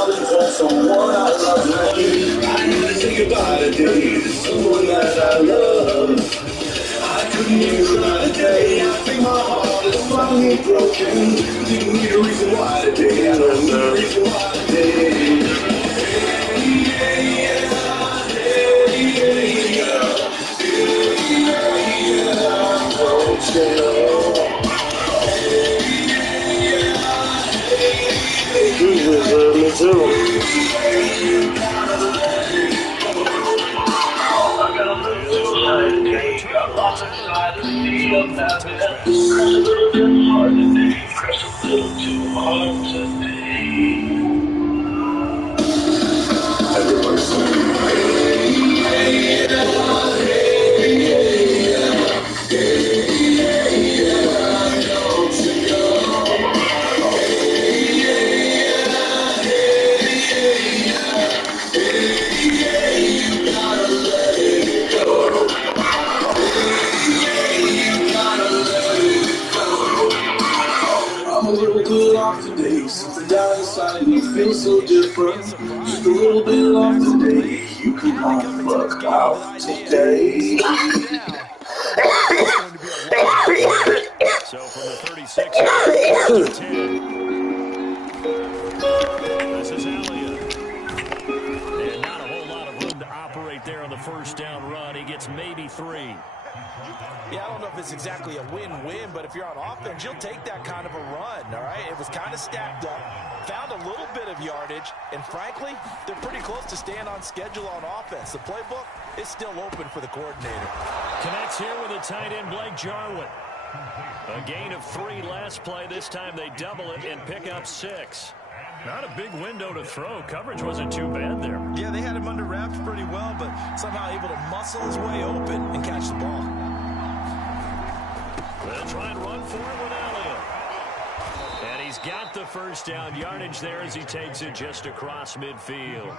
smile and told someone I love me. I never say goodbye today to someone that I love. I couldn't even cry today. I think my heart is finally broken. Didn't need a reason why today. I don't need a reason why today. Me too. Got lost inside the sea of Madden. Crash a little bit hard today. Crash a little too hard today. Everybody sing. Hey, hey, yeah, hey, hey, yeah, hey, hey, yeah, don't you know? Hey, hey, yeah, hey, hey, yeah, hey, hey, you gotta let it go. I'm a little bit off today, something down inside me feels so different. Just a little bit off today, you can all fuck off today. So from the 36, 10. This is Elliott. And not a whole lot of room to operate there on the first down run. He gets maybe 3. Yeah, I don't know if it's exactly a win-win, but if you're on offense, you'll take that kind of a run, all right? It was kind of stacked up, found a little bit of yardage, and frankly, they're pretty close to staying on schedule on offense. The playbook is still open for the coordinator. Connects here with a tight end, Blake Jarwin. A gain of 3 last play. This time they double it and pick up 6. Not a big window to throw. Coverage wasn't too bad there. Yeah, they had him under wraps pretty well, but somehow able to muscle his way open and catch the ball. They'll try and run for it with Elliott. And he's got the first down yardage there as he takes it just across midfield.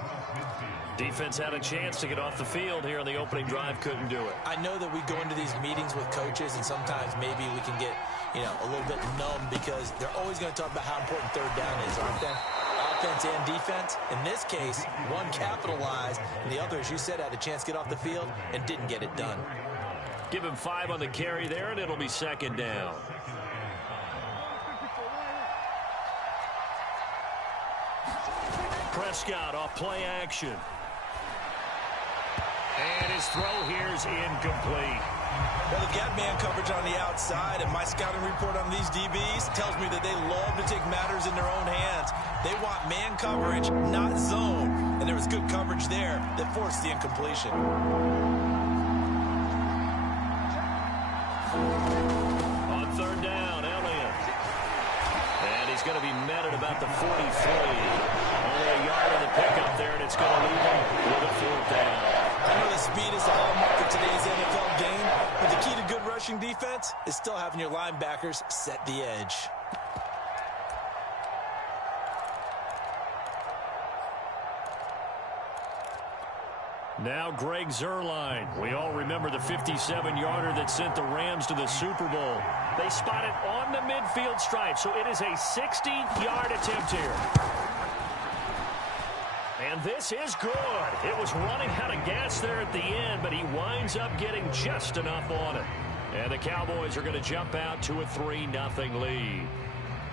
Defense had a chance to get off the field here on the opening drive, couldn't do it. I know that we go into these meetings with coaches, and sometimes maybe we can get, a little bit numb because they're always going to talk about how important third down is, aren't they? Offense and defense. In this case, one capitalized, and the other, as you said, had a chance to get off the field and didn't get it done. Give him 5 on the carry there, and it'll be second down. Prescott off play action. And his throw here is incomplete. Well, they've got man coverage on the outside, and my scouting report on these DBs tells me that they love to take matters in their own hands. They want man coverage, not zone. And there was good coverage there that forced the incompletion. On third down, Elliott. And he's going to be met at about the 43. Only a yard on the pickup there, and it's going to leave him with a 4th down. I know the speed is the hallmark of today's NFL game, but the key to good rushing defense is still having your linebackers set the edge. Now Greg Zuerlein. We all remember the 57-yarder that sent the Rams to the Super Bowl. They spot it on the midfield stripe, so it is a 60-yard attempt here. And this is good. It was running out of gas there at the end, but he winds up getting just enough on it. And the Cowboys are going to jump out to a 3-0 lead.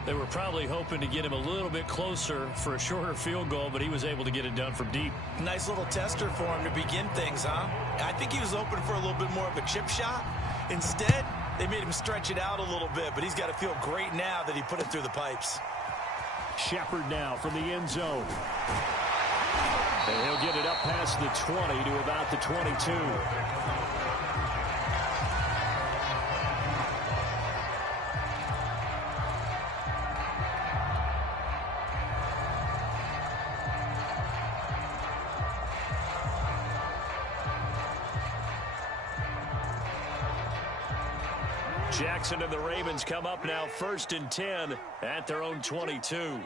They were probably hoping to get him a little bit closer for a shorter field goal, but he was able to get it done from deep. Nice little tester for him to begin things, huh? I think he was open for a little bit more of a chip shot. Instead, they made him stretch it out a little bit, but he's got to feel great now that he put it through the pipes. Shepard now from the end zone. And he'll get it up past the 20 to about the 22. Jackson and the Ravens come up now 1st and 10 at their own 22.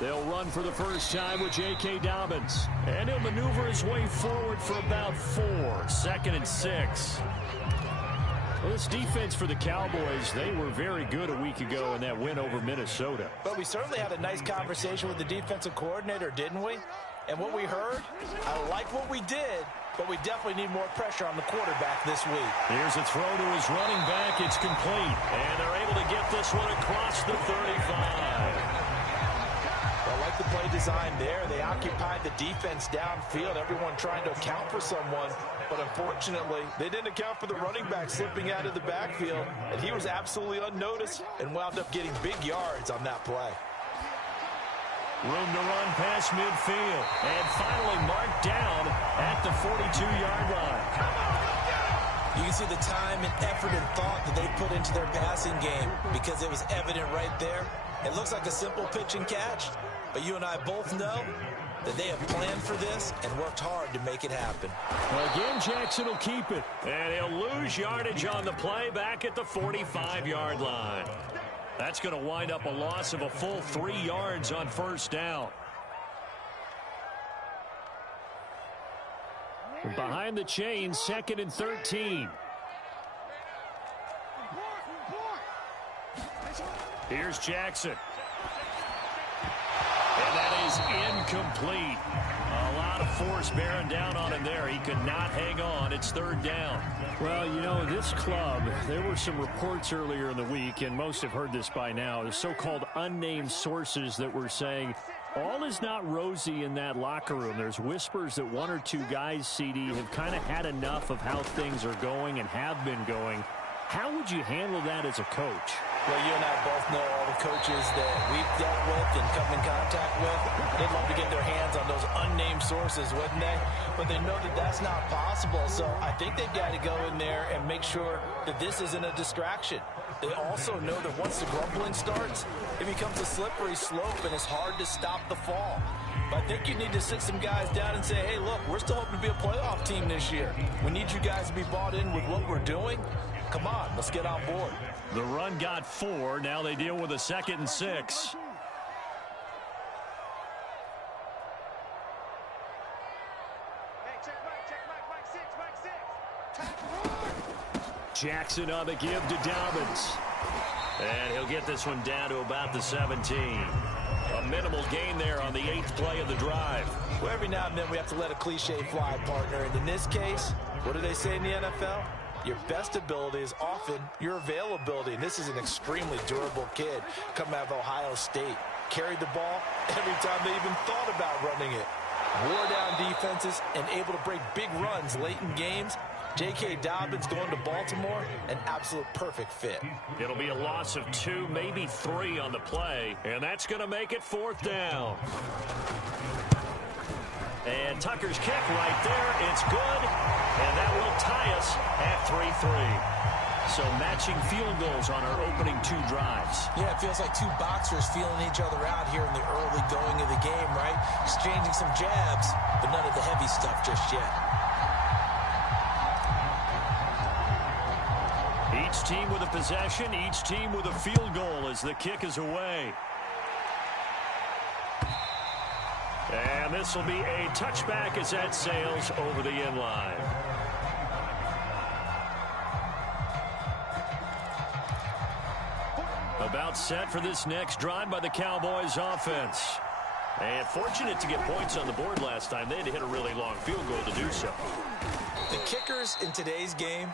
They'll run for the first time with J.K. Dobbins. And he'll maneuver his way forward for about 4. 2nd and 6. Well, this defense for the Cowboys, they were very good a week ago in that win over Minnesota. But we certainly had a nice conversation with the defensive coordinator, didn't we? And what we heard, I like what we did, but we definitely need more pressure on the quarterback this week. Here's a throw to his running back. It's complete. And they're able to get this one across the 35. I like the play design there. They occupied the defense downfield, everyone trying to account for someone. But unfortunately, they didn't account for the running back slipping out of the backfield. And he was absolutely unnoticed and wound up getting big yards on that play. Room to run past midfield. And finally marked down at the 42-yard line. You can see the time and effort and thought that they put into their passing game because it was evident right there. It looks like a simple pitch and catch, but you and I both know that they have planned for this and worked hard to make it happen. Again, Jackson will keep it. And he'll lose yardage on the play back at the 45-yard line. That's going to wind up a loss of a full 3 yards on first down. Behind the chain, 2nd and 13. Here's Jackson. And that is incomplete. A lot of force bearing down on him there. He could not hang on. It's 3rd down. Well, you know, this club, there were some reports earlier in the week, and most have heard this by now, the so-called unnamed sources that were saying all is not rosy in that locker room. There's whispers that 1 or 2 guys, CD, have kind of had enough of how things are going and have been going. How would you handle that as a coach? Well, you and I both know all the coaches that we've dealt with and come in contact with. They'd love to get their hands on those unnamed sources, wouldn't they? But they know that that's not possible. So I think they've got to go in there and make sure that this isn't a distraction. They also know that once the grumbling starts, it becomes a slippery slope and it's hard to stop the fall. But I think you need to sit some guys down and say, hey, look, we're still hoping to be a playoff team this year. We need you guys to be bought in with what we're doing. Come on, let's get on board. The run got 4. Now they deal with a 2nd and 6. Jackson on the give to Dobbins. And he'll get this one down to about the 17. A minimal gain there on the 8th play of the drive. Well, every now and then we have to let a cliche fly, partner. And in this case, what do they say in the NFL? Your best ability is often your availability. And this is an extremely durable kid coming out of Ohio State. Carried the ball every time they even thought about running it. Wore down defenses and able to break big runs late in games. J.K. Dobbins going to Baltimore, an absolute perfect fit. It'll be a loss of 2, maybe 3 on the play. And that's going to make it 4th down. And Tucker's kick right there. It's good. And that will tie us at 3-3. So matching field goals on our opening 2 drives. Yeah, it feels like 2 boxers feeling each other out here in the early going of the game, right? Exchanging some jabs, but none of the heavy stuff just yet. Each team with a possession, each team with a field goal as the kick is away. And this will be a touchback as that sails over the end line. About set for this next drive by the Cowboys offense. And fortunate to get points on the board last time. They had to hit a really long field goal to do so. The kickers in today's game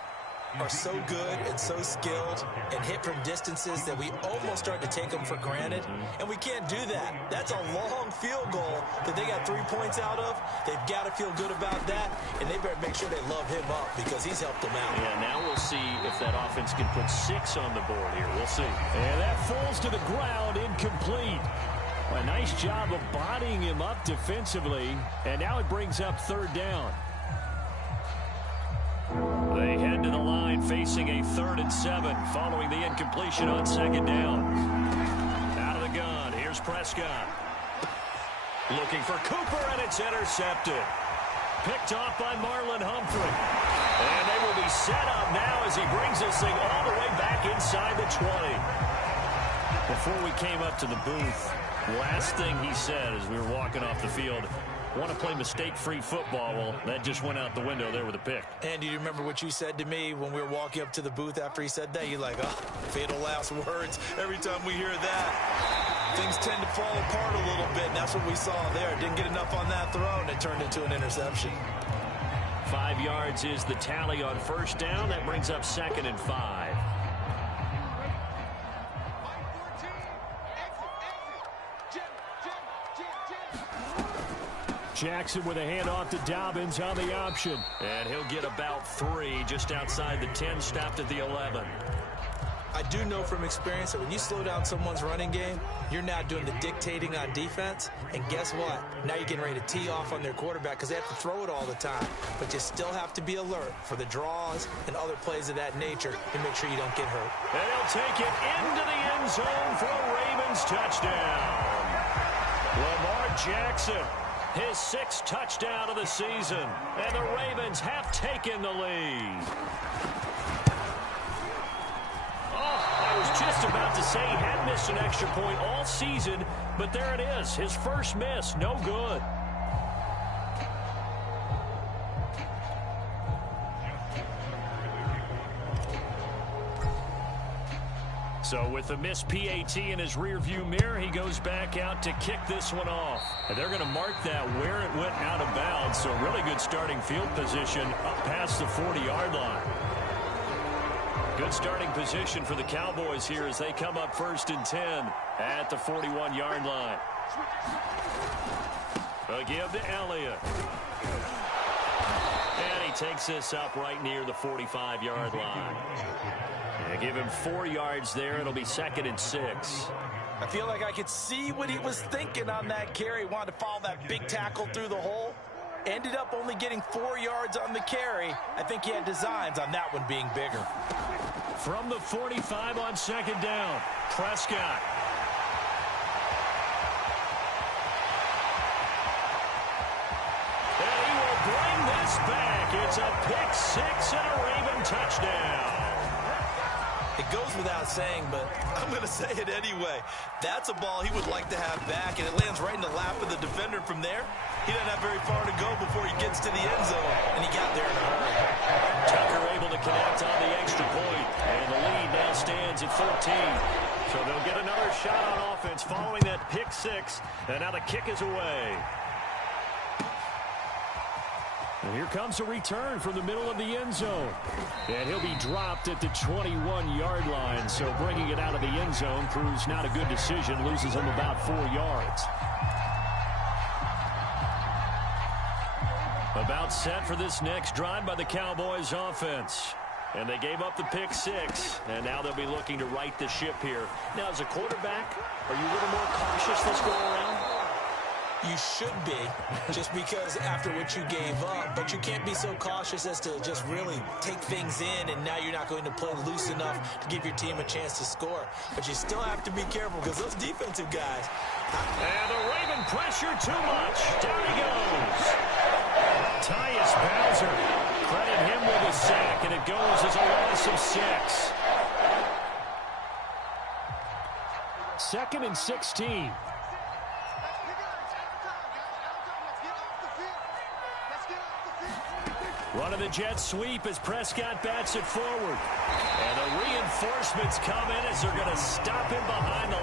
are so good and so skilled and hit from distances that we almost start to take them for granted. And we can't do that. That's a long field goal that they got 3 points out of. They've got to feel good about that, and they better make sure they love him up because he's helped them out. Yeah, now we'll see if that offense can put 6 on the board here. We'll see. And that falls to the ground, incomplete. A nice job of bodying him up defensively, and now it brings up 3rd down. They head to the line facing a 3rd and 7 following the incompletion on 2nd down. Out of the gun, here's Prescott. Looking for Cooper, and it's intercepted. Picked off by Marlon Humphrey. And they will be set up now as he brings this thing all the way back inside the 20. Before we came up to the booth, last thing he said as we were walking off the field, Want to play mistake-free football. Well, that just went out the window there with a pick. And do you remember what you said to me when we were walking up to the booth after he said that? You're like, oh, fatal last words. Every time we hear that, things tend to fall apart a little bit, and that's what we saw there. Didn't get enough on that throw, and it turned into an interception. 5 yards is the tally on first down. That brings up 2nd and 5. Jackson with a handoff to Dobbins on the option. And he'll get about 3 just outside the 10, stopped at the 11. I do know from experience that when you slow down someone's running game, you're now doing the dictating on defense. And guess what? Now you're getting ready to tee off on their quarterback because they have to throw it all the time. But you still have to be alert for the draws and other plays of that nature to make sure you don't get hurt. And he'll take it into the end zone for a Ravens touchdown. Lamar Jackson, his 6th touchdown of the season. And the Ravens have taken the lead. I was just about to say he had missed an extra point all season, but there it is. His first miss, no good. So with the missed PAT in his rearview mirror, he goes back out to kick this one off. And they're going to mark that where it went out of bounds. So really good starting field position up past the 40-yard line. Good starting position for the Cowboys here as they come up 1st and 10 at the 41-yard line. A give to Elliott. And he takes this up right near the 45-yard line. And give him 4 yards there. It'll be 2nd and 6. I feel like I could see what he was thinking on that carry. Wanted to follow that big tackle through the hole. Ended up only getting 4 yards on the carry. I think he had designs on that one being bigger. From the 45 on 2nd down, Prescott. And he will bring this back. It's a pick 6 and a Raven touchdown. It goes without saying, but I'm going to say it anyway. That's a ball he would like to have back, and it lands right in the lap of the defender from there. He doesn't have very far to go before he gets to the end zone, and he got there in a hurry. Tucker able to connect on the extra point, and the lead now stands at 14. So they'll get another shot on offense following that pick 6, and now the kick is away. And here comes a return from the middle of the end zone. And he'll be dropped at the 21-yard line. So bringing it out of the end zone proves not a good decision. Loses him about 4 yards. About set for this next drive by the Cowboys offense. And they gave up the pick 6. And now they'll be looking to right the ship here. Now, as a quarterback, are you a little more cautious this go around? You should be, just because after what you gave up, but you can't be so cautious as to just really take things in, and now you're not going to play loose enough to give your team a chance to score. But you still have to be careful because those defensive guys. And the Raven pressure too much. Down he goes. Tyus Bowser, credit him with a sack, and it goes as a loss of 6. 2nd and 16. Running the jet sweep as Prescott bats it forward. And the reinforcements come in as they're going to stop him behind the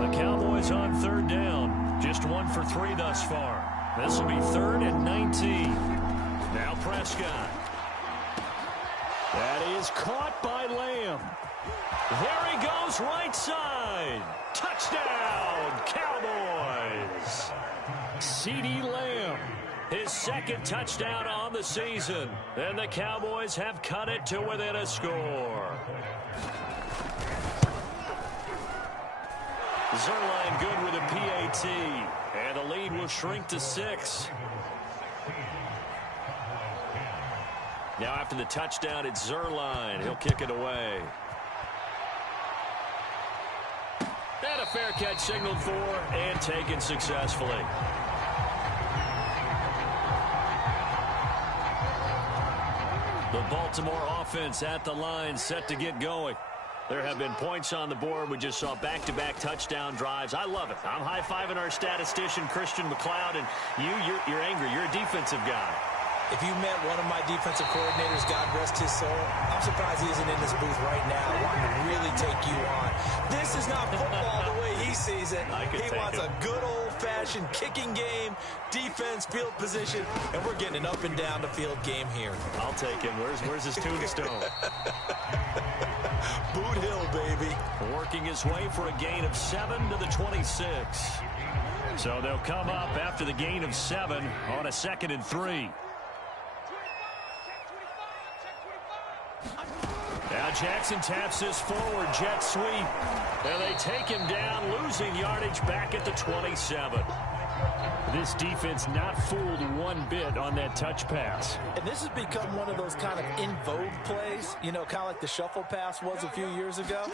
line. The Cowboys on 3rd down. Just 1 for 3 thus far. This will be 3rd and 19. Now Prescott. That is caught by Lamb. There he goes, right side. Touchdown, Cowboys. CeeDee Lamb, his 2nd touchdown on the season. And the Cowboys have cut it to within a score. Zerline good with a PAT. And the lead will shrink to 6. Now after the touchdown, it's Zerline. He'll kick it away. And a fair catch signaled for and taken successfully. The Baltimore offense at the line set to get going. There have been points on the board. We just saw back-to-back touchdown drives. I love it. I'm high-fiving our statistician, Christian McLeod, and you're angry. You're a defensive guy. If you met one of my defensive coordinators, God rest his soul, I'm surprised he isn't in this booth right now wanting to really take you on. This is not football the way he sees it. He wants a good old-fashioned kicking game, defense, field position, and we're getting an up-and-down-the-field game here. I'll take him. Where's his tombstone? Boot Hill, baby. Working his way for a gain of 7 to the 26. So they'll come up after the gain of 7 on a 2nd and 3. Now Jackson taps this forward jet sweep. And they take him down, losing yardage back at the 27. This defense not fooled one bit on that touch pass. And this has become one of those kind of in vogue plays, you know, kind of like the shuffle pass was a few years ago.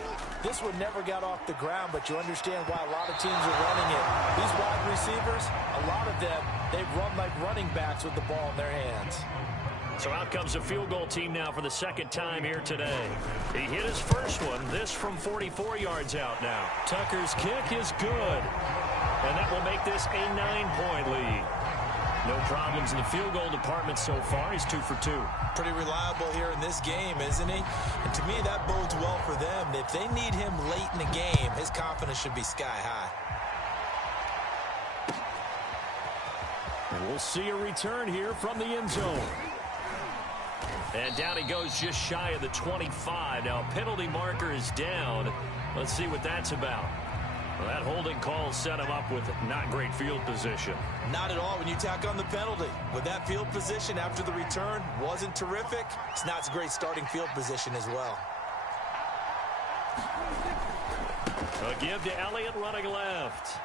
This one never got off the ground, but you understand why a lot of teams are running it. These wide receivers, a lot of them, they run like running backs with the ball in their hands. So out comes a field goal team now for the 2nd time here today. He hit his first one, this from 44 yards out now. Tucker's kick is good. And that will make this a 9-point lead. No problems in the field goal department so far. He's 2 for 2. Pretty reliable here in this game, isn't he? And to me, that bodes well for them. If they need him late in the game, his confidence should be sky high. And we'll see a return here from the end zone. And down he goes just shy of the 25. Now, penalty marker is down. Let's see what that's about. Well, that holding call set him up with not great field position. Not at all when you tack on the penalty. With that field position after the return wasn't terrific. It's not a great starting field position as well. A give to Elliott running left.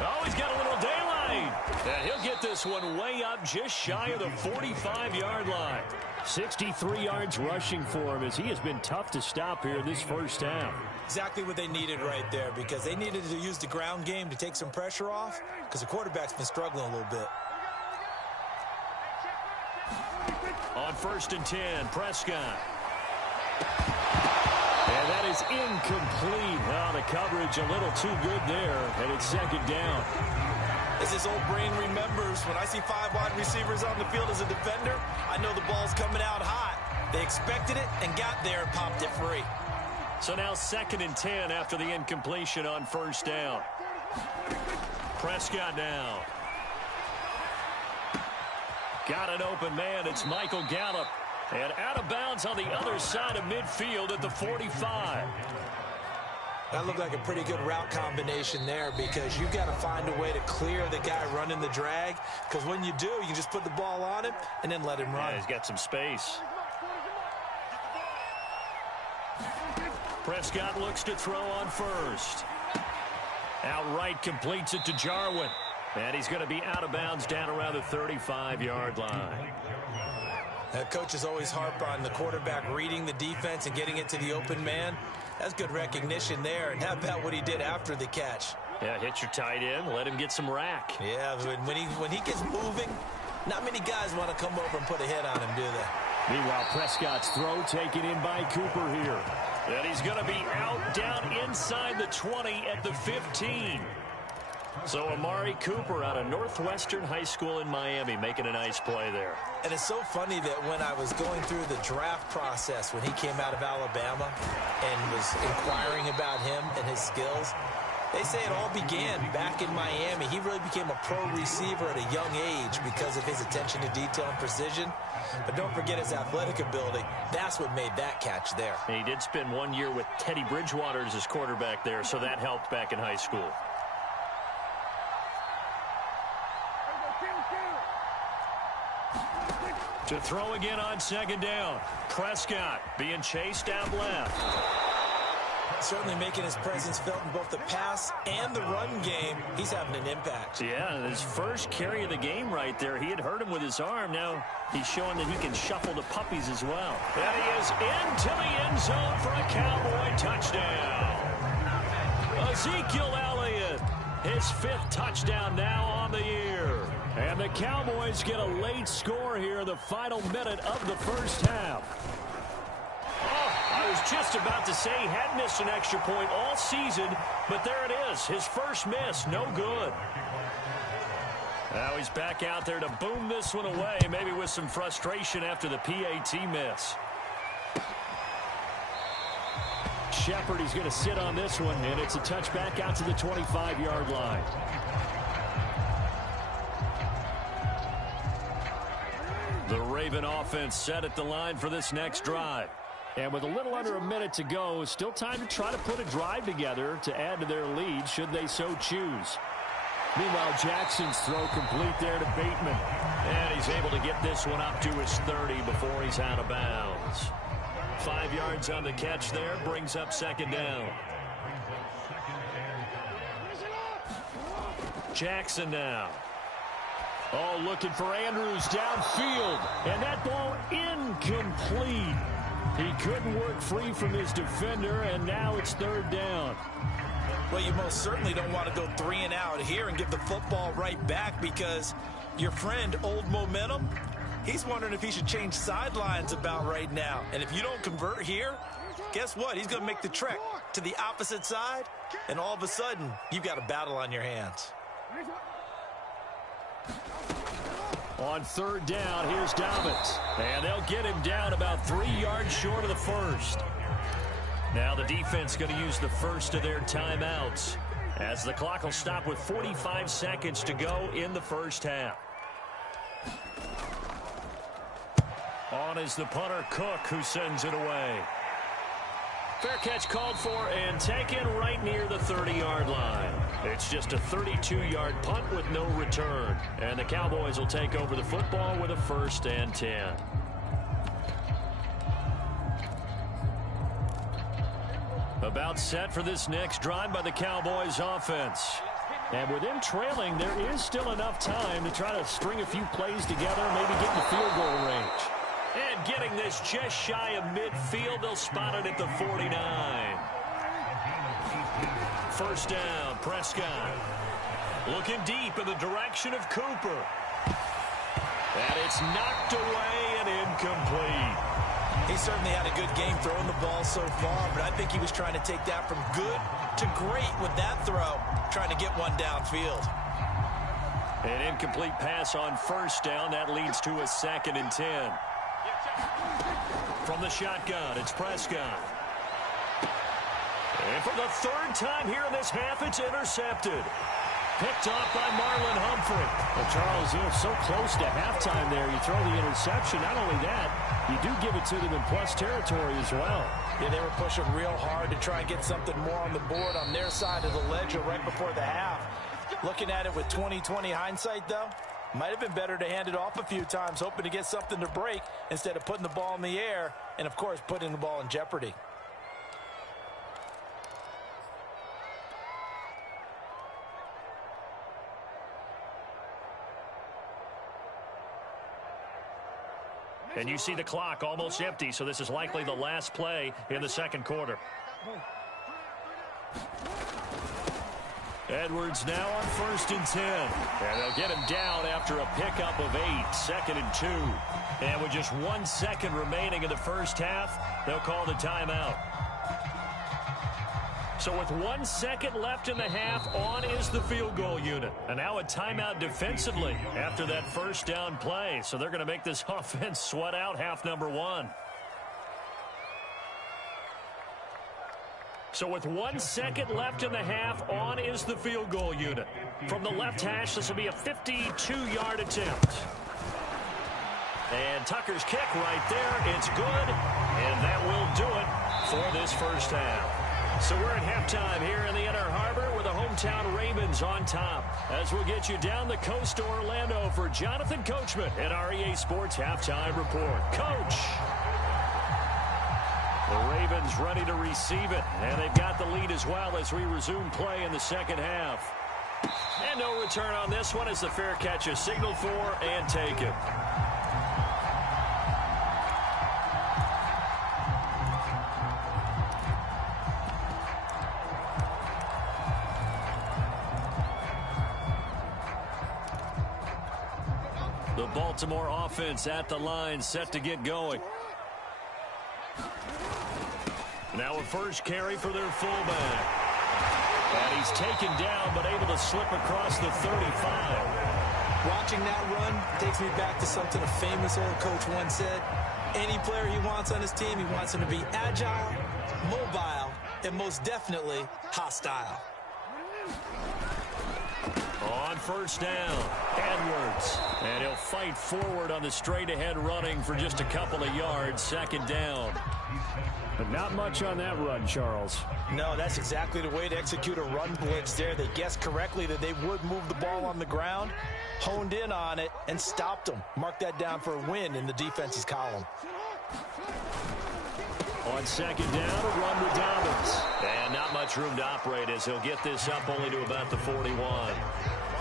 Oh, he's got a little daylight. And he'll get this one way up just shy of the 45-yard line. 63 yards rushing for him as he has been tough to stop here this first half. Exactly what they needed right there because they needed to use the ground game to take some pressure off because the quarterback's been struggling a little bit. On 1st and 10, Prescott. And that is incomplete. Oh, the coverage a little too good there, and it's 2nd down. As his old brain remembers, when I see 5 wide receivers on the field as a defender, I know the ball's coming out hot. They expected it and got there and popped it free. So now 2nd and 10 after the incompletion on 1st down. Prescott now. Got an open man. It's Michael Gallup. And out of bounds on the other side of midfield at the 45. That looked like a pretty good route combination there because you've got to find a way to clear the guy running the drag. Because when you do, you just put the ball on him and then let him run. Yeah, he's got some space. Prescott looks to throw on 1st. Outright completes it to Jarwin. And he's going to be out of bounds down around the 35-yard line. Coaches always harp on the quarterback reading the defense and getting it to the open man. That's good recognition there. And how about what he did after the catch? Yeah, hit your tight end. Let him get some rack. Yeah, when he gets moving, not many guys want to come over and put a hit on him, do they? Meanwhile, Prescott's throw taken in by Cooper here. And he's going to be out down inside the 20 at the 15. So Amari Cooper out of Northwestern High School in Miami making a nice play there. And it's so funny that when I was going through the draft process when he came out of Alabama and was inquiring about him and his skills, they say it all began back in Miami. He really became a pro receiver at a young age because of his attention to detail and precision. But don't forget his athletic ability. That's what made that catch there. And he did spend 1 year with Teddy Bridgewater as his quarterback there, so that helped back in high school. To throw again on 2nd down. Prescott being chased out left. Certainly making his presence felt in both the pass and the run game. He's having an impact. Yeah, his first carry of the game right there. He had hurt him with his arm. Now he's showing that he can shuffle the puppies as well. And he is into the end zone for a Cowboy touchdown. Ezekiel Elliott, his 5th touchdown now on the year. And the Cowboys get a late score here in the final minute of the first half. Oh, I was was just about to say he had missed an extra point all season, but there it is. His first miss, no good. Now he's back out there to boom this one away, maybe with some frustration after the PAT miss. Shepard, he's going to sit on this one, and it's a touchback out to the 25-yard line. The Raven offense set at the line for this next drive. And with a little under a minute to go, still time to try to put a drive together to add to their lead should they so choose. Meanwhile, Jackson's throw complete there to Bateman. And he's able to get this one up to his 30 before he's out of bounds. 5 yards on the catch there, brings up second down. Jackson now. Oh, looking for Andrews downfield. And that ball incomplete. He couldn't work free from his defender, and now it's third down. Well, you most certainly don't want to go 3 and out here and give the football right back, because your friend, Old Momentum, he's wondering if he should change sidelines about right now. And if you don't convert here, guess what? He's going to make the trek to the opposite side, and all of a sudden, you've got a battle on your hands. On third down, here's Dobbins. And they'll get him down about 3 yards short of the first. Now the defense going to use the first of their timeouts, as the clock will stop with 45 seconds to go in the first half. On is the punter, Cook, who sends it away. Fair catch called for and taken right near the 30-yard line. It's just a 32-yard punt with no return. And the Cowboys will take over the football with a 1st and 10. About set for this next drive by the Cowboys offense. And with them trailing, there is still enough time to try to string a few plays together, maybe get in the field goal range. And getting this just shy of midfield, they'll spot it at the 49. First down, Prescott. Looking deep in the direction of Cooper. And it's knocked away and incomplete. He certainly had a good game throwing the ball so far, but I think he was trying to take that from good to great with that throw, trying to get one downfield. An incomplete pass on first down. That leads to a 2nd and 10. From the shotgun, it's Prescott. And for the 3rd time here in this half, it's intercepted. Picked off by Marlon Humphrey. Well, Charles, you know, so close to halftime there. You throw the interception. Not only that, you do give it to them in plus territory as well. Yeah, they were pushing real hard to try and get something more on the board on their side of the ledger right before the half. Looking at it with 20/20 hindsight, though, might have been better to hand it off a few times, hoping to get something to break instead of putting the ball in the air and, of course, putting the ball in jeopardy. And you see the clock almost empty, so this is likely the last play in the second quarter. Edwards now on 1st and 10. And they'll get him down after a pickup of 8, 2nd and 2. And with just 1 second remaining in the first half, they'll call the timeout. So with 1 second left in the half, on is the field goal unit. And now a timeout defensively after that first down play. So they're going to make this offense sweat out half number 1. So with 1 second left in the half, on is the field goal unit. From the left hash, this will be a 52-yard attempt. And Tucker's kick right there. It's good. And that will do it for this first half. So we're at halftime here in the Inner Harbor with the hometown Ravens on top. As we'll get you down the coast to Orlando for Jonathan Coachman at our EA Sports Halftime Report. Coach! The Ravens ready to receive it, and they've got the lead as well as we resume play in the second half. And no return on this one as the fair catch is signaled for and taken. The Baltimore offense at the line, set to get going. Now a first carry for their fullback. And he's taken down, but able to slip across the 35. Watching that run takes me back to something a famous old coach once said. Any player he wants on his team, he wants him to be agile, mobile, and most definitely hostile. On first down, Edwards. And he'll fight forward on the straight-ahead running for just a couple of yards. Second down. But not much on that run, Charles. No, that's exactly the way to execute a run blitz there. They guessed correctly that they would move the ball on the ground, honed in on it, and stopped them. Mark that down for a win in the defense's column. On second down, a run to Dobbins. And not much room to operate as he'll get this up only to about the 41.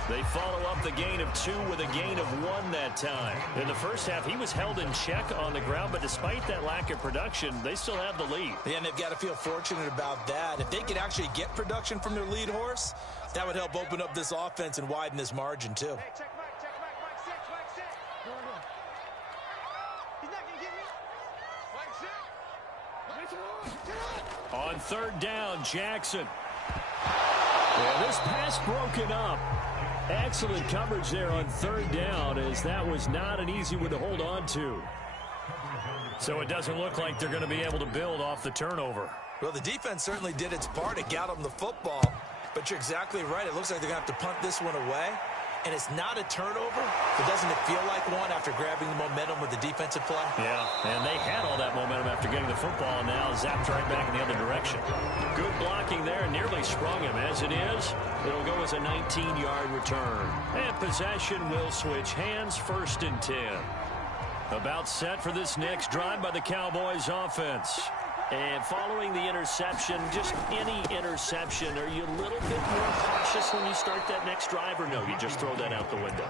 They follow up the gain of 2 with a gain of 1 that time. In the first half, he was held in check on the ground, but despite that lack of production, they still have the lead. Yeah, and they've got to feel fortunate about that. If they could actually get production from their lead horse, that would help open up this offense and widen this margin, too. On third down, Jackson. And this pass broken up. Excellent coverage there on third down, as that was not an easy one to hold on to. So it doesn't look like they're going to be able to build off the turnover. Well, the defense certainly did its part. It got them the football. But you're exactly right. It looks like they're going to have to punt this one away. And it's not a turnover, but doesn't it feel like one after grabbing the momentum with the defensive play? Yeah, and they had all that momentum after getting the football, and now zapped right back in the other direction. Good blocking there, nearly sprung him. As it is, it'll go as a 19-yard return. And possession will switch hands, 1st and 10. About set for this next drive by the Cowboys offense. And following the interception, just any interception, are you a little bit more cautious when you start that next drive, or no, you just throw that out the window?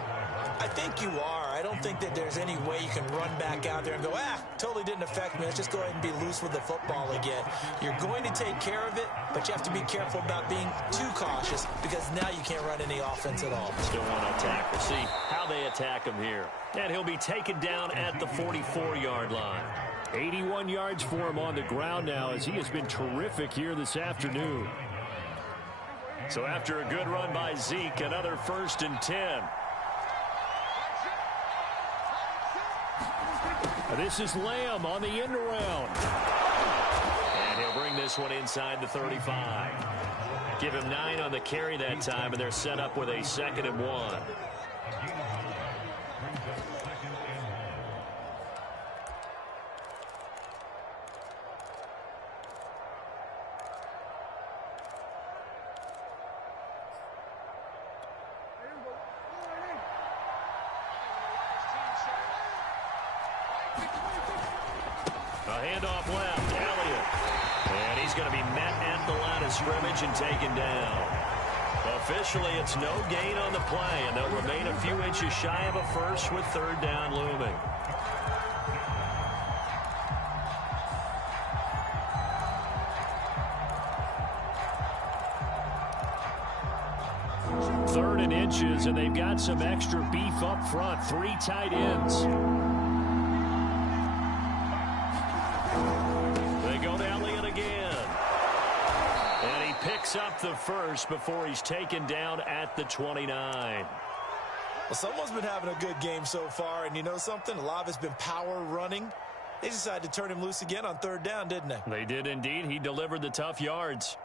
I think you are. I don't think that there's any way you can run back out there and go, totally didn't affect me. Let's just go ahead and be loose with the football again. You're going to take care of it, but you have to be careful about being too cautious because now you can't run any offense at all. Still want to attack. We'll see how they attack him here. And he'll be taken down at the 44-yard line. 81 yards for him on the ground now, as he has been terrific here this afternoon. So after a good run by Zeke, another 1st and 10. This is Lamb on the end around. And he'll bring this one inside the 35. Give him 9 on the carry that time, and they're set up with a 2nd and 1. A handoff left, Elliott. And he's going to be met at the line of scrimmage and taken down. Officially, it's no gain on the play, and they'll remain a few inches shy of a first with 3rd down looming. Third and inches, and they've got some extra beef up front. 3 tight ends. They go to Elliott again. And he picks up the first before he's taken down at the 29. Well, someone's been having a good game so far, and you know something? A lot of it's been power running. They decided to turn him loose again on 3rd down, didn't they? They did indeed. He delivered the tough yards.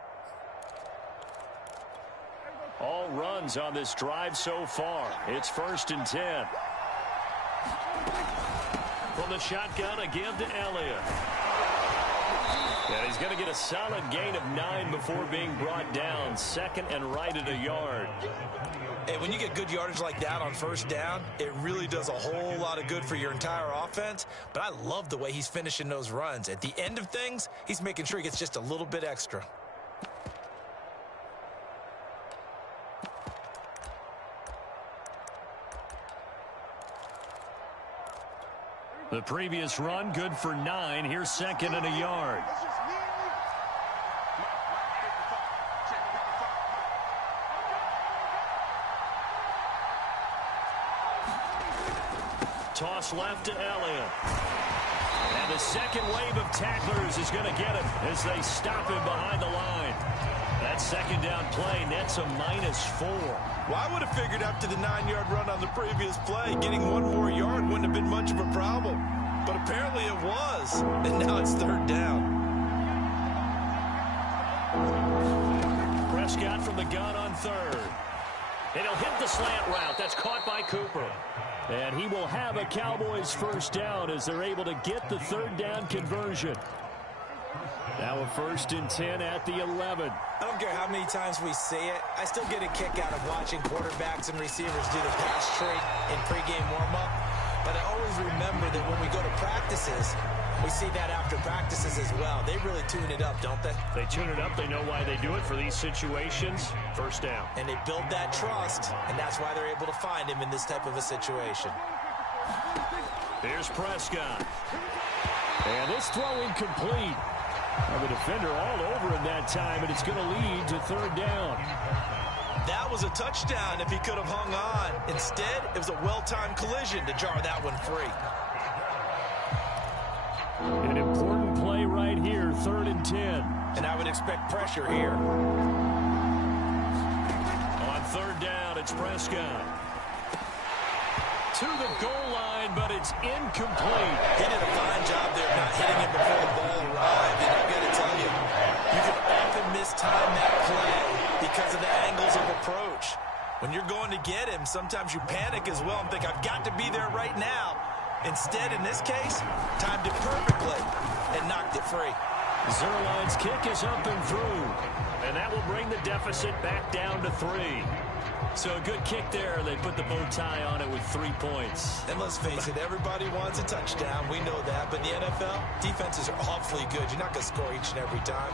All runs on this drive so far. It's 1st and 10. From the shotgun, a give to Elliott. And he's going to get a solid gain of 9 before being brought down. 2nd and right at a yard. And when you get good yardage like that on 1st down, it really does a whole lot of good for your entire offense. But I love the way he's finishing those runs. At the end of things, he's making sure he gets just a little bit extra. The previous run, good for 9. Here's 2nd and a yard. Toss left to Elliott. And the second wave of tacklers is going to get him as they stop him behind the line. That second down play nets a -4. Well, I would have figured after the 9-yard run on the previous play, getting one more yard wouldn't have been much of a problem. But apparently it was, and now it's third down. Prescott from the gun on third. And he'll hit the slant route. That's caught by Cooper. And he will have a Cowboys first down as they're able to get the third down conversion. Now a 1st and 10 at the 11. I don't care how many times we see it. I still get a kick out of watching quarterbacks and receivers do the pass trade in pregame warm-up. But I always remember that when we go to practices, we see that after practices as well. They really tune it up, don't they? They tune it up. They know why they do it for these situations. First down. And they build that trust, and that's why they're able to find him in this type of a situation. Here's Prescott. And this throw incomplete. The defender all over him that time, and it's going to lead to third down. That was a touchdown if he could have hung on. Instead, it was a well-timed collision to jar that one free. An important play right here, 3rd and 10. And I would expect pressure here. On third down, it's Prescott. To the goal line, but it's incomplete. He did a fine job there not hitting him before the ball arrived. And I've got to tell you, you can often mistime that play because of the angles of approach. When you're going to get him, sometimes you panic as well and think, I've got to be there right now. Instead, in this case, timed it perfectly and knocked it free. Zerline's kick is up and through. And that will bring the deficit back down to 3. So a good kick there. They put the bow tie on it with 3 points. And let's face it, everybody wants a touchdown. We know that. But in the NFL, defenses are awfully good. You're not going to score each and every time.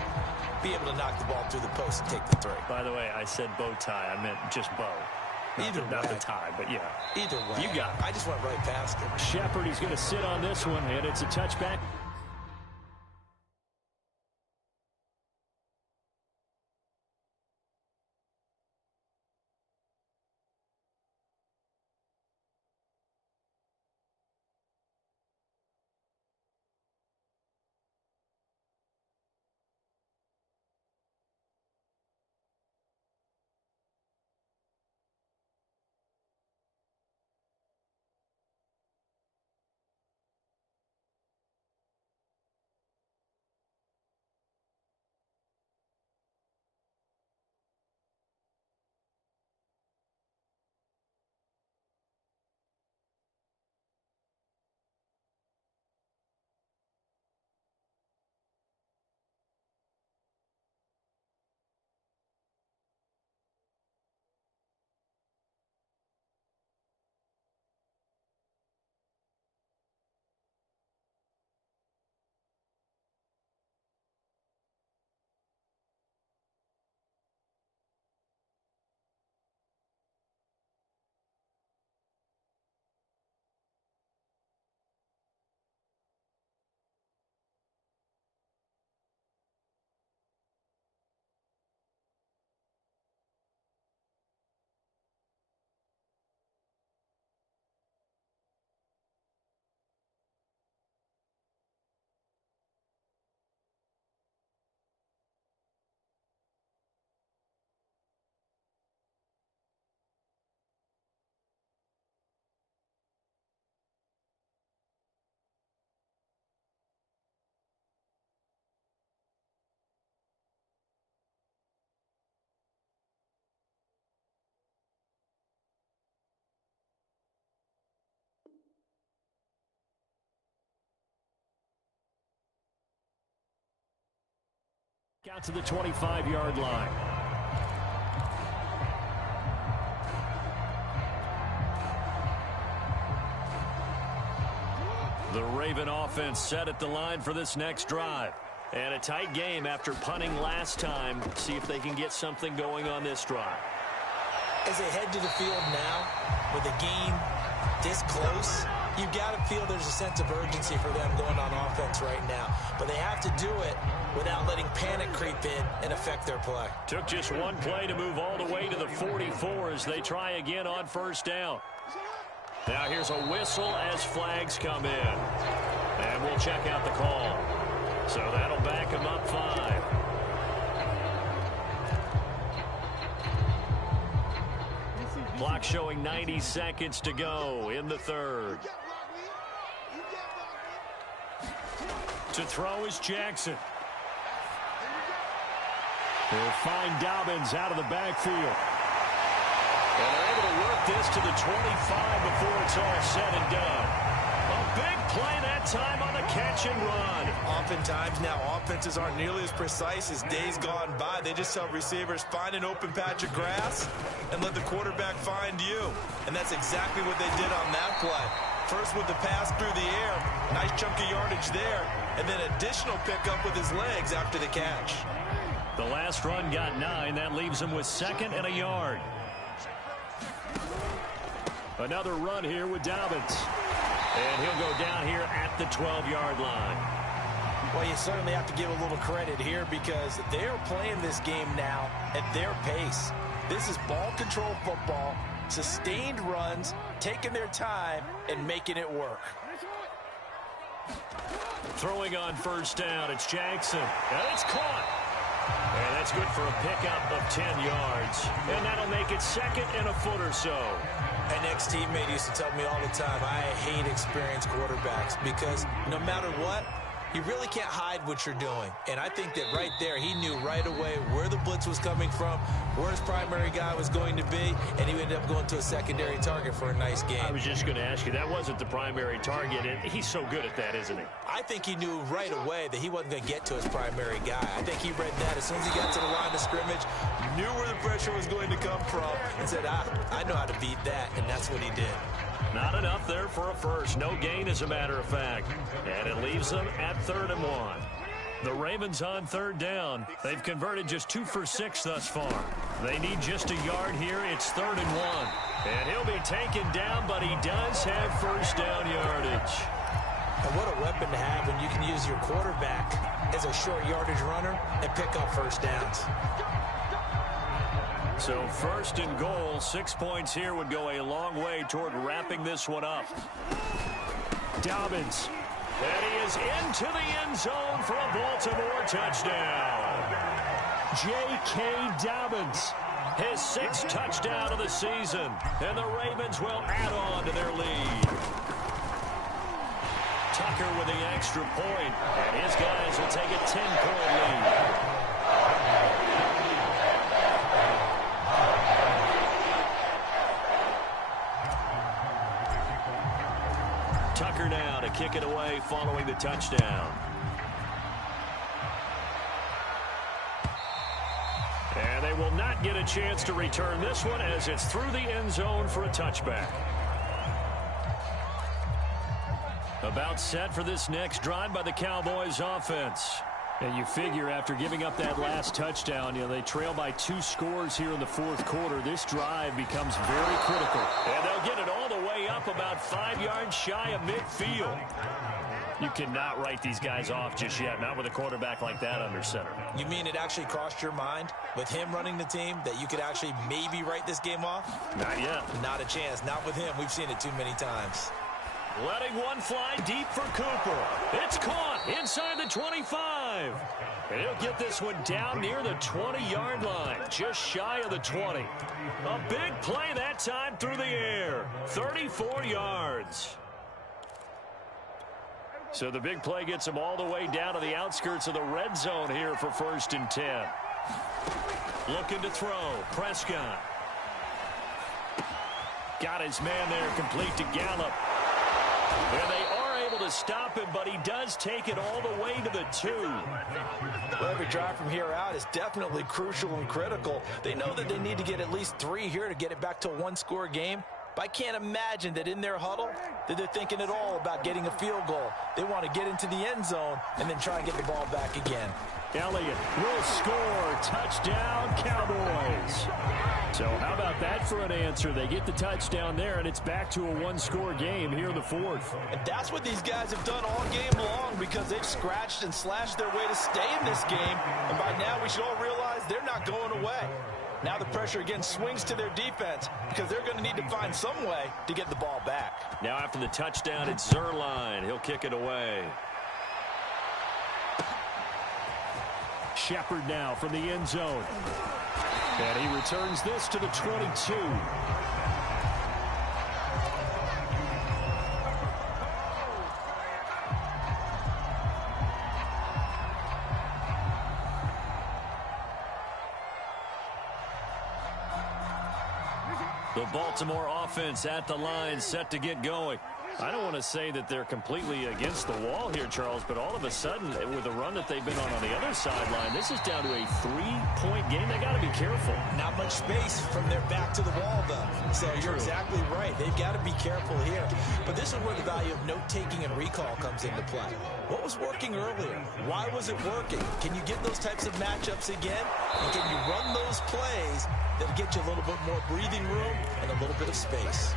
Be able to knock the ball through the post and take the 3. By the way, I said bow tie. I meant just bow. Not the tie, but yeah. Either way. You got it. I just went right past it. Shepard, he's going to sit on this one, and it's a touchback. Out to the 25-yard line. The Raven offense set at the line for this next drive. And a tight game after punting last time. See if they can get something going on this drive. As they head to the field now, with the game this close, you've got to feel there's a sense of urgency for them going on offense right now. But they have to do it without letting panic creep in and affect their play. Took just one play to move all the way to the 44 as they try again on first down. Now here's a whistle as flags come in. And we'll will check out the call. So that'll back him up 5. Clock showing 90 seconds to go in the third. To throw is Jackson. They'll find Dobbins out of the backfield. And they're able to work this to the 25 before it's all said and done. A big play that time on the catch and run. Oftentimes now offenses aren't nearly as precise as days gone by. They just tell receivers, find an open patch of grass and let the quarterback find you. And that's exactly what they did on that play. First with the pass through the air, nice chunk of yardage there, and then additional pickup with his legs after the catch. The last run got 9. That leaves him with 2nd and a yard. Another run here with Dobbins. And he'll go down here at the 12-yard line. Well, you certainly have to give a little credit here because they're playing this game now at their pace. This is ball control football, sustained runs, taking their time, and making it work. Throwing on first down, it's Jackson. And it's caught. And that's good for a pickup of 10 yards. And that'll make it 2nd and a foot or so. An ex-teammate used to tell me all the time, I hate experienced quarterbacks because no matter what, you really can't hide what you're doing. And I think that right there, he knew right away where the blitz was coming from, where his primary guy was going to be, and he ended up going to a secondary target for a nice game. I was just going to ask you, that wasn't the primary target, and he's so good at that, isn't he? I think he knew right away that he wasn't going to get to his primary guy. I think he read that as soon as he got to the line of scrimmage, knew where the pressure was going to come from, and said, I know how to beat that, and that's what he did. Not enough there for a first. No gain, as a matter of fact. And it leaves them at 3rd and 1. The Ravens on 3rd down. They've converted just 2 for 6 thus far. They need just a yard here. It's 3rd and 1. And he'll be taken down, but he does have first down yardage. And what a weapon to have when you can use your quarterback as a short yardage runner and pick up first downs. So 1st and goal, 6 points here would go a long way toward wrapping this one up. Dobbins. And he is into the end zone for a Baltimore touchdown. J.K. Dobbins, his 6th touchdown of the season. And the Ravens will add on to their lead. Tucker with the extra point. And his guys will take a 10-point lead. Tucker now to kick it away following the touchdown. And they will not get a chance to return this one as it's through the end zone for a touchback. About set for this next drive by the Cowboys offense. And you figure after giving up that last touchdown, they trail by 2 scores here in the 4th quarter. This drive becomes very critical. And they'll get it all the way up about 5 yards shy of midfield. You cannot write these guys off just yet, not with a quarterback like that under center. You mean it actually crossed your mind with him running the team that you could actually maybe write this game off? Not yet. Not a chance. Not with him. We've seen it too many times. Letting one fly deep for Cooper. It's caught inside the 25. And he'll get this one down near the 20-yard line, just shy of the 20. A big play that time through the air. 34 yards. So the big play gets him all the way down to the outskirts of the red zone here for 1st and 10. Looking to throw. Prescott. Got his man there, complete to Gallup. And they are able to stop him, but he does take it all the way to the 2. Well, every drive from here out is definitely crucial and critical. They know that they need to get at least 3 here to get it back to a 1-score game. But I can't imagine that in their huddle that they're thinking at all about getting a field goal. They want to get into the end zone and then try and get the ball back again. Elliott will score. Touchdown, Cowboys. So how about that for an answer? They get the touchdown there, and it's back to a 1-score game here in the 4th. And that's what these guys have done all game long because they've scratched and slashed their way to stay in this game. And by now we should all realize they're not going away. Now the pressure again swings to their defense because they're going to need to find some way to get the ball back. Now after the touchdown, it's Zerline. He'll kick it away. Shepard now from the end zone. And he returns this to the 22. The Baltimore offense at the line, set to get going. I don't want to say that they're completely against the wall here, Charles, but all of a sudden, with the run that they've been on the other sideline, this is down to a 3-point game. They got to be careful. Not much space from their back to the wall, though. So you're exactly right. They've got to be careful here. But this is where the value of note-taking and recall comes into play. What was working earlier? Why was it working? Can you get those types of matchups again? And can you run those plays that'll get you a little bit more breathing room and a little bit of space?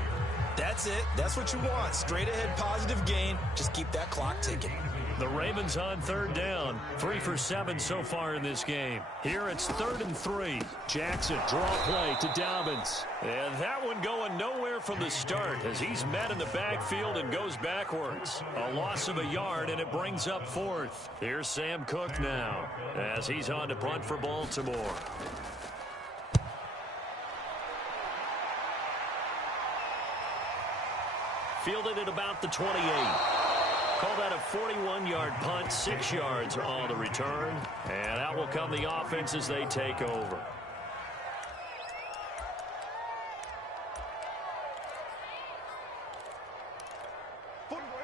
That's it. That's what you want. Straight ahead positive gain. Just keep that clock ticking. The Ravens on third down. 3 for 7 so far in this game. Here it's 3rd and 3. Jackson, draw play to Dobbins. And that one going nowhere from the start as he's met in the backfield and goes backwards. A loss of a yard, and it brings up 4th. Here's Sam Cook now as he's on to punt for Baltimore. Fielded at about the 28. Call that a 41-yard punt, 6 yards on the return. And out will come the offense as they take over.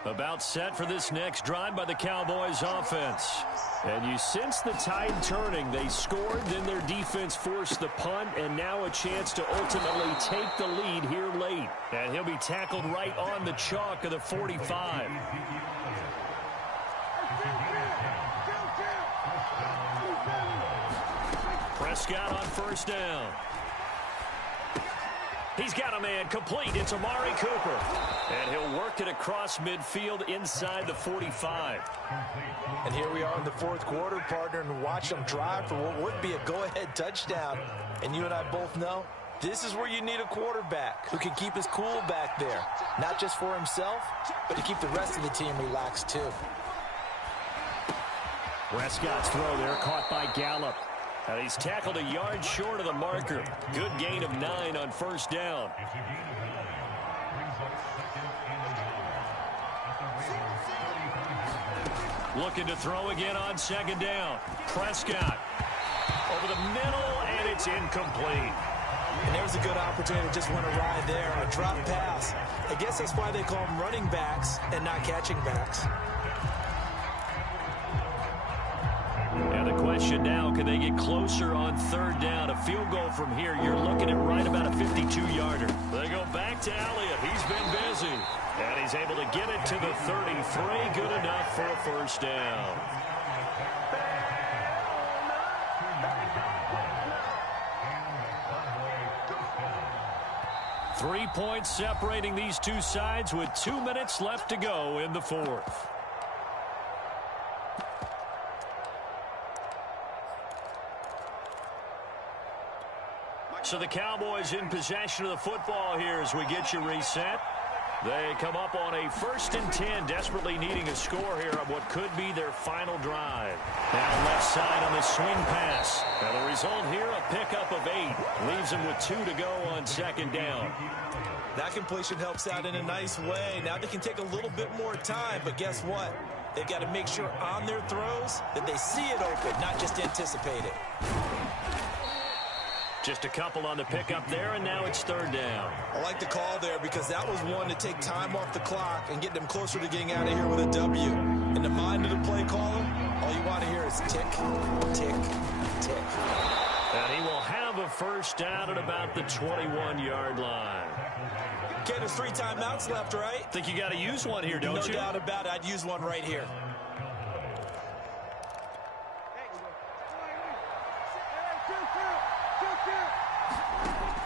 About set for this next drive by the Cowboys offense. And you sense the tide turning. They scored, then their defense forced the punt, and now a chance to ultimately take the lead here late. And he'll be tackled right on the chalk of the 45. Prescott on first down. He's got a man complete. It's Amari Cooper. And he'll work it across midfield inside the 45. And here we are in the 4th quarter, partner, and watch them drive for what would be a go-ahead touchdown. And you and I both know this is where you need a quarterback who can keep his cool back there. Not just for himself, but to keep the rest of the team relaxed too. Prescott's throw there caught by Gallup. And he's tackled a yard short of the marker. Good gain of 9 on first down. Looking to throw again on second down. Prescott over the middle, and it's incomplete. And there's a good opportunity to just want to ride there. A drop pass. I guess that's why they call them running backs and not catching backs. And the question now, can they get closer on third down? A field goal from here, you're looking at right about a 52-yarder. They go back to Elliott. He's been busy. And he's able to get it to the 33. Good enough for a first down. Three points separating these two sides with 2 minutes left to go in the 4th. So the Cowboys in possession of the football here as we get you reset. They come up on a 1st and 10, desperately needing a score here on what could be their final drive. Now left side on the swing pass. Now the result here, a pickup of 8. Leaves them with 2 to go on second down. That completion helps out in a nice way. Now they can take a little bit more time, but guess what? They've got to make sure on their throws that they see it open, not just anticipate it. Just a couple on the pickup there, and now it's third down. I like the call there because that was one to take time off the clock and get them closer to getting out of here with a W. In the mind of the play caller, all you want to hear is tick, tick, tick. And he will have a first down at about the 21-yard line. Okay, there's 3 timeouts left, right? Think you got to use one here, don't you? No doubt about it. I'd use one right here.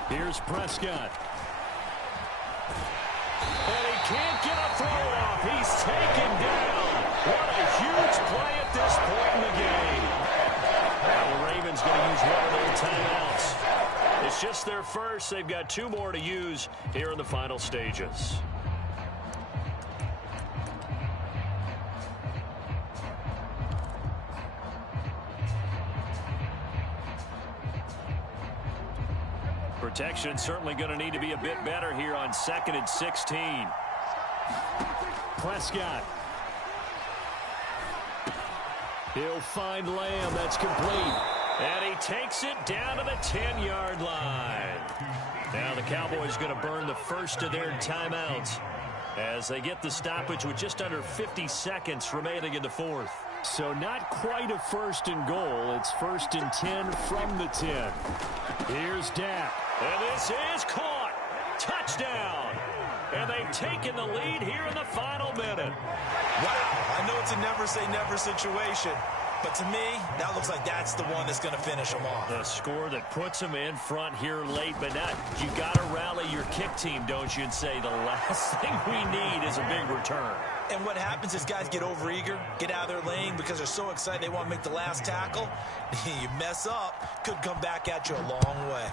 Here's Prescott. And he can't get a throw off. He's taken down. What a huge play at this point in the game. Now the Ravens going to use one of their timeouts. It's just their first. They've got 2 more to use here in the final stages. Protection certainly going to need to be a bit better here on 2nd and 16. Prescott. He'll find Lamb. That's complete. And he takes it down to the 10-yard line. Now the Cowboys going to burn the first of their timeouts as they get the stoppage with just under 50 seconds remaining in the fourth. So not quite a 1st and goal. It's 1st and 10 from the 10. Here's Dak. And this is caught. Touchdown. And they've taken the lead here in the final minute. Wow, I know it's a never-say-never situation, but to me, that looks like that's the one that's going to finish them off. The score that puts them in front here late, but not. You got to rally your kick team, don't you, and say the last thing we need is a big return. And what happens is guys get overeager, get out of their lane because they're so excited they want to make the last tackle. You mess up, could come back at you a long way.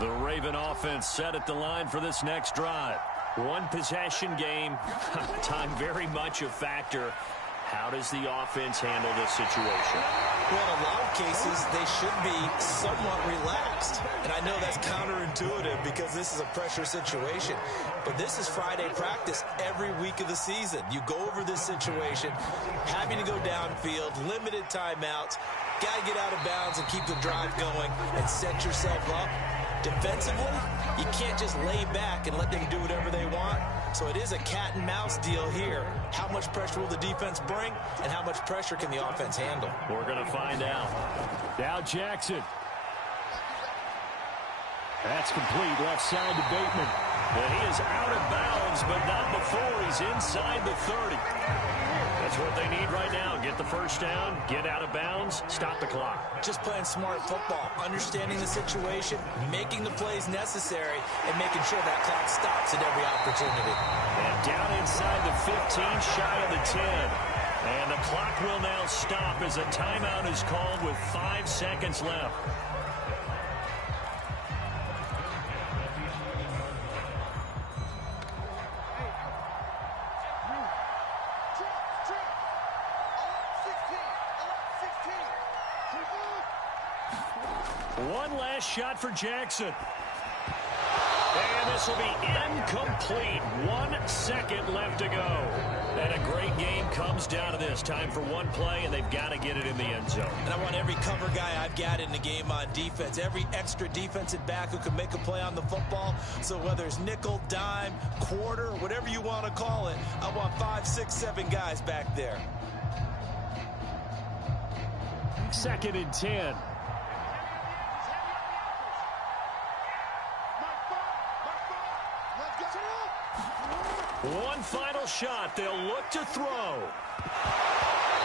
The Raven offense set at the line for this next drive. One possession game. Time very much a factor. How does the offense handle this situation? Well, in a lot of cases, they should be somewhat relaxed. And I know that's counterintuitive because this is a pressure situation. But this is Friday practice every week of the season. You go over this situation, having to go downfield, limited timeouts, got to get out of bounds and keep the drive going and set yourself up. Defensively, you can't just lay back and let them do whatever they want. So it is a cat and mouse deal here. How much pressure will the defense bring, and how much pressure can the offense handle? We're going to find out. Now Jackson. That's complete. Left side to Bateman. And he is out of bounds, but not before he's inside the 30. That's what they need right now. Get the first down, get out of bounds, stop the clock. Just playing smart football, understanding the situation, making the plays necessary, and making sure that clock stops at every opportunity. And down inside the 15, shy of the 10. And the clock will now stop as a timeout is called with 5 seconds left. One last shot for Jackson. And this will be incomplete. 1 second left to go. And a great game comes down to this. Time for one play, and they've got to get it in the end zone. And I want every cover guy I've got in the game on defense, every extra defensive back who can make a play on the football. So whether it's nickel, dime, quarter, whatever you want to call it, I want 5, 6, 7 guys back there. 2nd and 10. One final shot. They'll look to throw.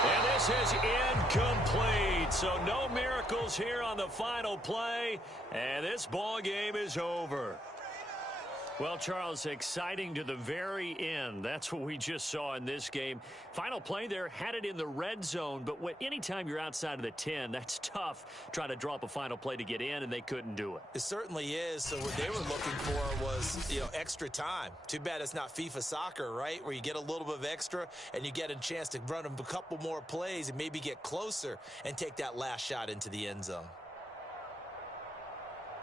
And this is incomplete. So no miracles here on the final play. And this ball game is over. Well, Charles, exciting to the very end. That's what we just saw in this game. Final play there, had it in the red zone, but anytime you're outside of the 10, that's tough trying to draw up a final play to get in, and they couldn't do it. It certainly is. So what they were looking for was, extra time. Too bad it's not FIFA soccer, right, where you get a little bit of extra and you get a chance to run them a couple more plays and maybe get closer and take that last shot into the end zone.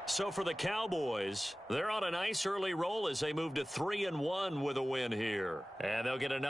So for the Cowboys, they're on a nice early roll as they move to 3-1 with a win here. And they'll get another.